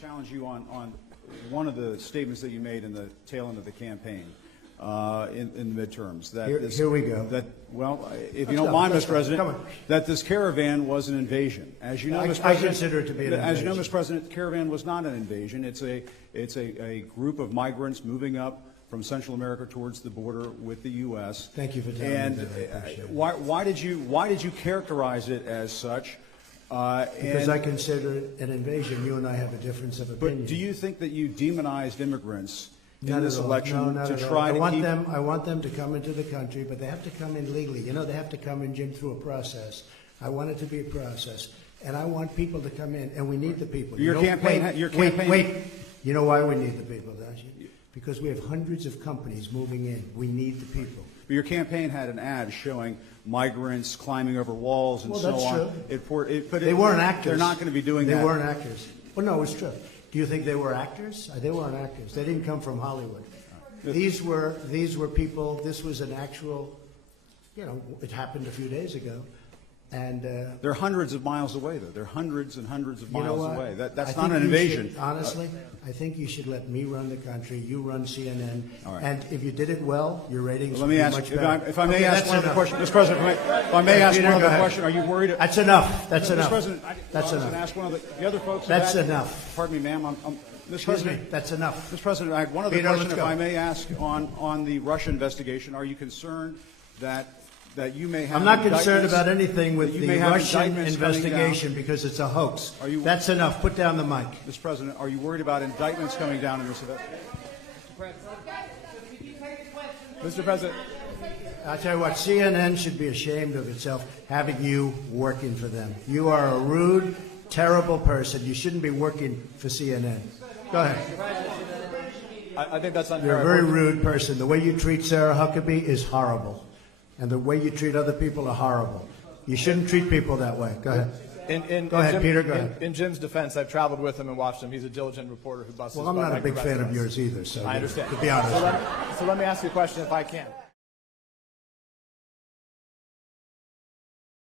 challenge you on one of the statements that you made in the tail end of the campaign in the midterms. That here we go. That, well, if you don't mind, Mr. President, that this caravan was an invasion. As you know, Mr. President, I consider it to be an invasion. As you know, Mr. President, the caravan was not an invasion. It's a group of migrants moving up from Central America towards the border with the U.S. Thank you for telling me that. And why did you characterize it as such? Because I consider it an invasion. You and I have a difference of opinion. But do you think that you demonized immigrants in this Not at all. election No, not to at all. try to keep? I want them to come into the country, but they have to come in legally. You know, they have to come in, Jim, through a process. I want it to be a process, and I want people to come in, and we need the people. Your campaign. Wait. You know why we need the people, don't you? Because we have hundreds of companies moving in. We need the people. But your campaign had an ad showing migrants climbing over walls and so on. That's true. But they weren't actors. They're not going to be doing that. They weren't actors. Well, no, it's true. Do you think they were actors? They weren't actors. They didn't come from Hollywood. These were people. This was an actual. You know, it happened a few days ago, and they're hundreds of miles away, though. They're hundreds and hundreds of miles away. That's not an invasion. Honestly, I think you should let me run the country. You run CNN, right. And if you did it well, your ratings would be much better. If I may ask one other question, Mr. President. If I may ask one other question, are you worried? That's enough. That's enough. Mr. President, that's enough. Ask one of the other folks. That's enough. Pardon me, ma'am. Mr. President, that's enough. Mr. President, I have one other question, if I may ask, on the Russia investigation. Are you concerned that you may have? I'm not concerned about anything with the Russian investigation because it's a hoax. That's enough. Put down the mic. Mr. President, are you worried about indictments coming down in this investigation? Mr. President. I'll tell you what, CNN should be ashamed of itself having you working for them. You are a rude, terrible person. You shouldn't be working for CNN. Go ahead. I think that's unfair. You're a very rude person. The way you treat Sarah Huckabee is horrible. And the way you treat other people are horrible. You shouldn't treat people that way. Go ahead. Go ahead, Peter. Go ahead. In Jim's defense, I've traveled with him and watched him. He's a diligent reporter who busts his butt. Well, I'm not a big fan of yours either. So I understand. To be honest. So let me ask you a question if I can.